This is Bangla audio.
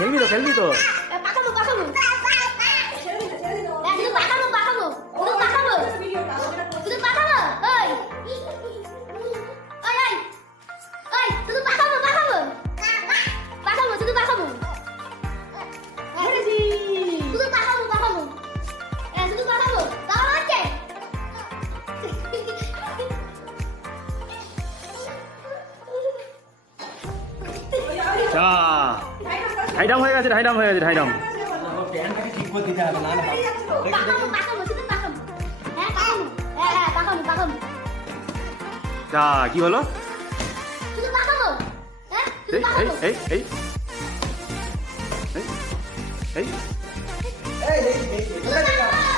খেলবি তো খেলবি তো পাকাবো পাকাবো শুধু পাকাবো পাকাবো শুধু পাকাবো শুধু পাকাবো ওই ওই ওই ওই শুধু পাকাবো পাকাবো পাকাবো শুধু পাকাবো শুধু পাকাবো পাকাবো শুধু পাকাবো তাও হচ্ছে যা ঢাইডাম হয়ে গেছে ঢাইডাম হয়ে গেছে ঢাইডাম প্যান্টটাকে ঠিক করে দিতে হবে না না পাকাবো পাকাবো শুধু পাকাবো হ্যাঁ পাকাবো হ্যাঁ পাকাবো পাকাবো যা কি হলো শুধু পাকাবো হ্যাঁ শুধু এই পাকাবো এই এই এই এই এই দেখি দেখি